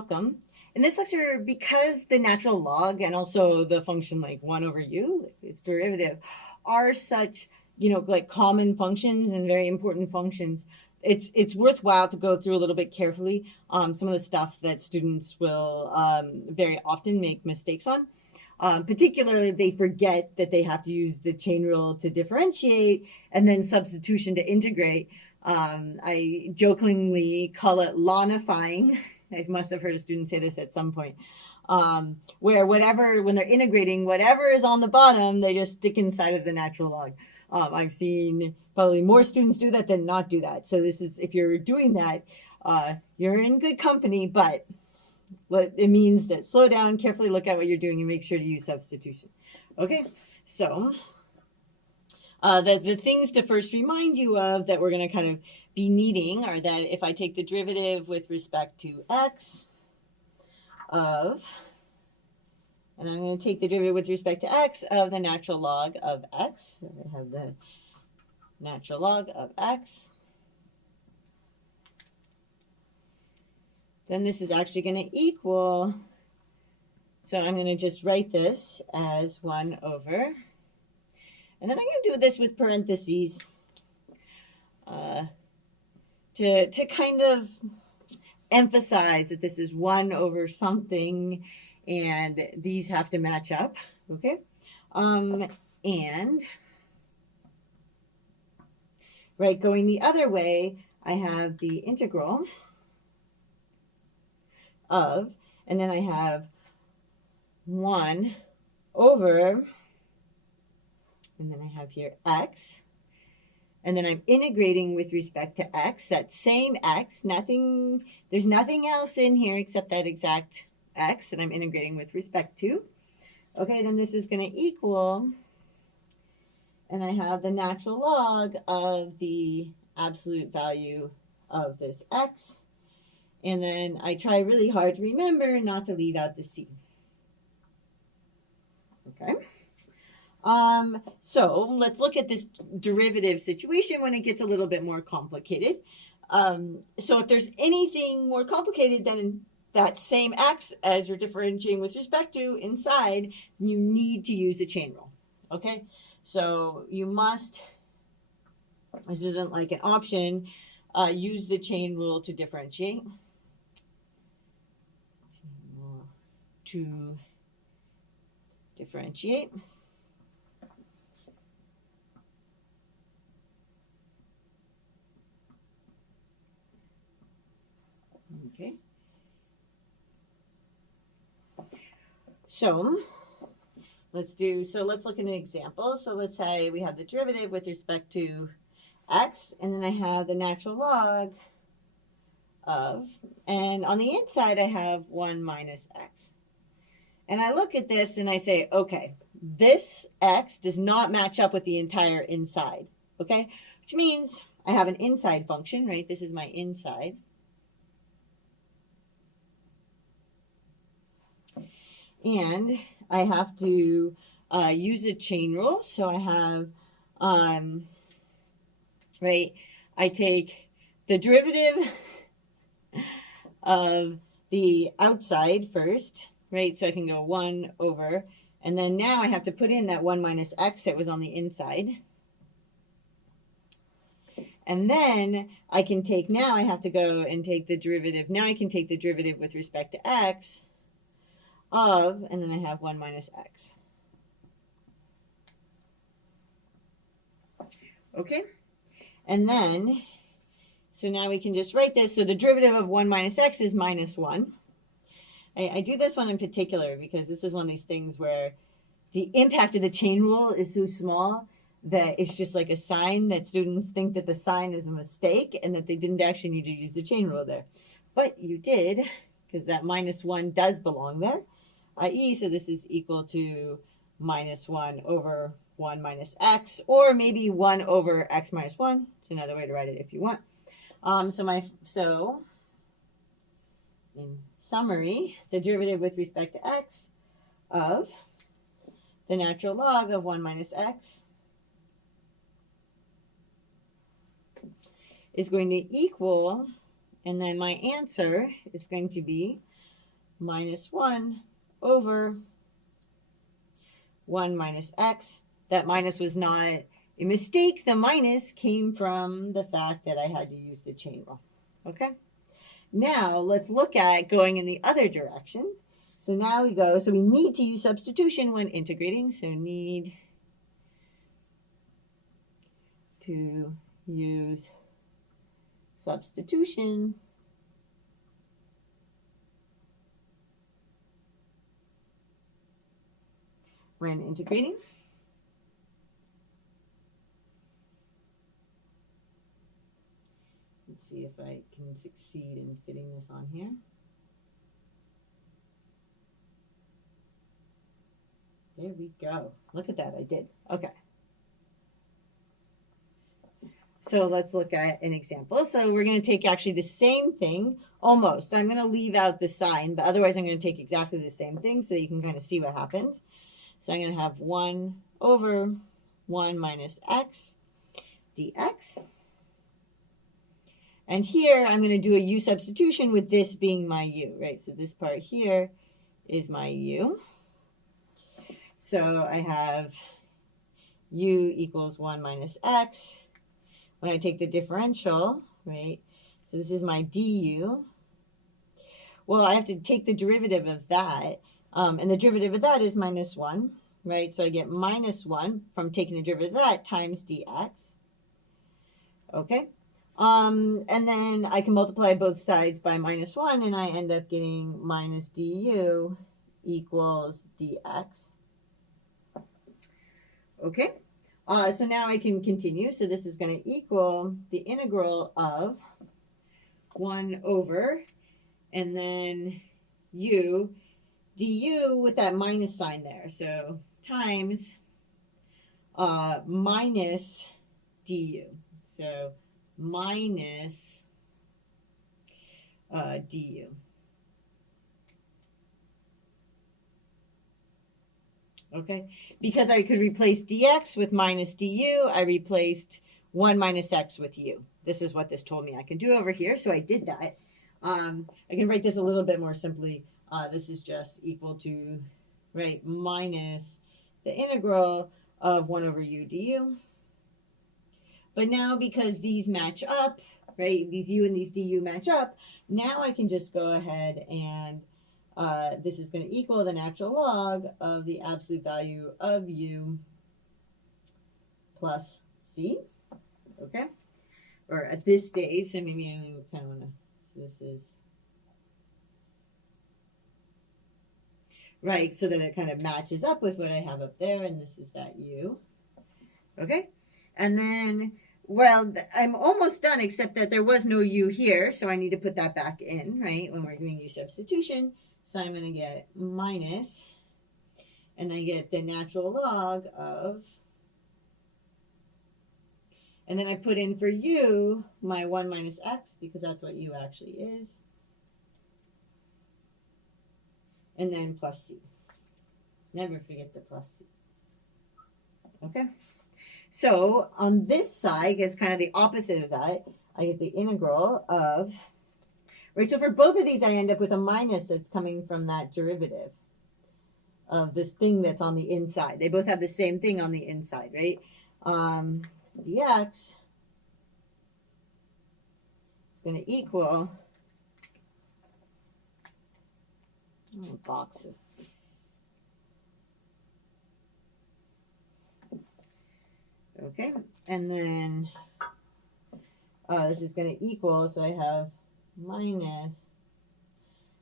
welcome. In this lecture, because the natural log and also the function like 1 over u, its derivative, are such, like common functions and very important functions, it's worthwhile to go through a little bit carefully some of the stuff that students will very often make mistakes on. Particularly, they forget that they have to use the chain rule to differentiate and then substitution to integrate. I jokingly call it lawnifying. I must have heard a student say this at some point. Where when they're integrating, whatever is on the bottom, they just stick inside of the natural log. I've seen probably more students do that than not do that. So this is, if you're doing that, you're in good company, but what it means that slow down, carefully look at what you're doing, and make sure to use substitution. Okay, so the things to first remind you of that we're going to kind of be needing are that if I take the derivative with respect to x of, and I'm going to take the derivative with respect to x of the natural log of x. So I have the natural log of x. Then this is actually going to equal, so I'm going to just write this as 1 over, and then I'm going to do this with parentheses to kind of emphasize that this is 1 over something, and these have to match up, okay? And, right, going the other way, I have the integral of, and then I have 1 over, and then I have here x, and then I'm integrating with respect to x, that same x, there's nothing else in here except that exact x that I'm integrating with respect to. Okay, then this is going to equal, and I have the natural log of the absolute value of this x. And then I try really hard to remember not to leave out the c. Okay. So let's look at this derivative situation when it gets a little bit more complicated. So if there's anything more complicated than that same x as you're differentiating with respect to inside, you need to use the chain rule. Okay. So you must, this isn't like an option, use the chain rule to differentiate. To differentiate. Okay. So let's look at an example. So let's say we have the derivative with respect to x, and then I have the natural log of, and on the inside I have 1 minus x. And I look at this and I say, okay, this x does not match up with the entire inside, okay? Which means I have an inside function, right? This is my inside. And I have to use a chain rule. So I have, right, I take the derivative of the outside first, right? So I can go 1 over, and then now I have to put in that 1 minus x that was on the inside. And then I can take, now I have to go and take the derivative. Now I can take the derivative with respect to x of, and then I have 1 minus x. Okay? And then, so now we can just write this. So the derivative of 1 minus x is minus 1. I do this one in particular because this is one of these things where the impact of the chain rule is so small that it's just like a sign that students think that the sign is a mistake and that they didn't actually need to use the chain rule there. But you did, because that minus 1 does belong there, i.e., so this is equal to minus 1 over 1 minus x, or maybe 1 over x minus 1. It's another way to write it if you want. So in summary, the derivative with respect to x of the natural log of 1 minus x is going to equal, and then my answer is going to be minus 1 over 1 minus x. That minus was not a mistake. The minus came from the fact that I had to use the chain rule. Okay? Now, let's look at going in the other direction. So now we go, so we need to use substitution when integrating. So need to use substitution when integrating. Let's see if I can succeed in fitting this on here. There we go. Look at that, I did. Okay. So let's look at an example. So we're going to take actually the same thing, almost. I'm going to leave out the sign, but otherwise I'm going to take exactly the same thing so that you can kind of see what happens. So I'm going to have 1 over 1 minus x dx. And here I'm going to do a u substitution with this being my u, right? So this part here is my u. So I have u equals 1 minus x. When I take the differential, right, so this is my du. Well, I have to take the derivative of that, and the derivative of that is minus 1, right? So I get minus 1 from taking the derivative of that times dx. Okay? And then I can multiply both sides by minus 1, and I end up getting minus du equals dx. Okay? So now I can continue. So this is going to equal the integral of 1 over, and then u, du with that minus sign there. So times minus du. So minus du. Okay, because I could replace dx with minus du, I replaced 1 minus x with u. This is what this told me I can do over here, so I did that. I can write this a little bit more simply. This is just equal to, right, minus the integral of 1 over u du. But now because these match up, right, these u and these du match up, now I can just go ahead and this is going to equal the natural log of the absolute value of u plus c, okay? Or at this stage, so maybe I kind of want to, so this is, right, so that it kind of matches up with what I have up there, and this is that u, okay? And then, well, I'm almost done, except that there was no u here, so I need to put that back in, right, when we're doing u substitution. So I'm going to get minus, and then get the natural log of, and then I put in for u my 1 minus x, because that's what u actually is, and then plus c. Never forget the plus c. Okay? So on this side, it's kind of the opposite of that. I get the integral of, right, so for both of these, I end up with a minus that's coming from that derivative of this thing that's on the inside. They both have the same thing on the inside, right? Dx is going to equal, boxes. Okay, and then this is going to equal, so I have minus,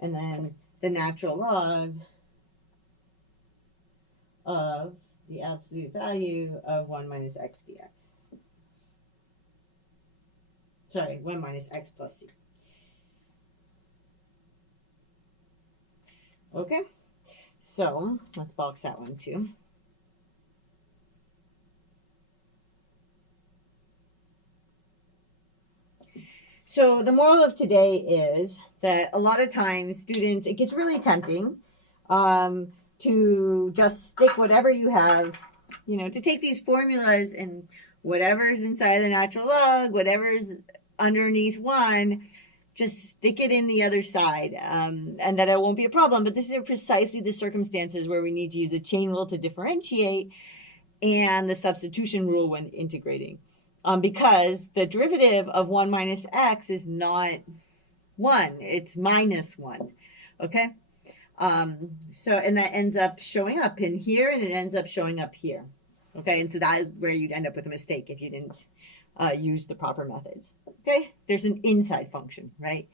and then the natural log of the absolute value of 1 minus x dx. Sorry, 1 minus x plus c. Okay, so let's box that one too. So the moral of today is that a lot of times students, it gets really tempting to just stick whatever you have, you know, to take these formulas and whatever's inside the natural log, whatever's underneath 1, just stick it in the other side, and that it won't be a problem. But this is precisely the circumstances where we need to use the chain rule to differentiate and the substitution rule when integrating. Because the derivative of 1 minus x is not 1, it's minus 1, okay? So, and that ends up showing up in here, and it ends up showing up here, okay? And so that is where you'd end up with a mistake if you didn't use the proper methods, okay? There's an inside function, right?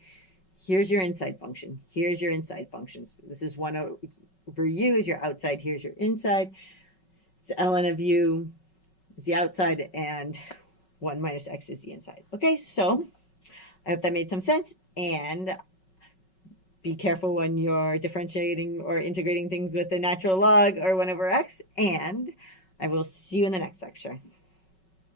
Here's your inside function. Here's your inside function. So this is 1 over u is your outside. Here's your inside. It's ln of u is the outside, and 1 minus x is the inside. Okay, so I hope that made some sense, and be careful when you're differentiating or integrating things with the natural log or 1 over x, and I will see you in the next lecture.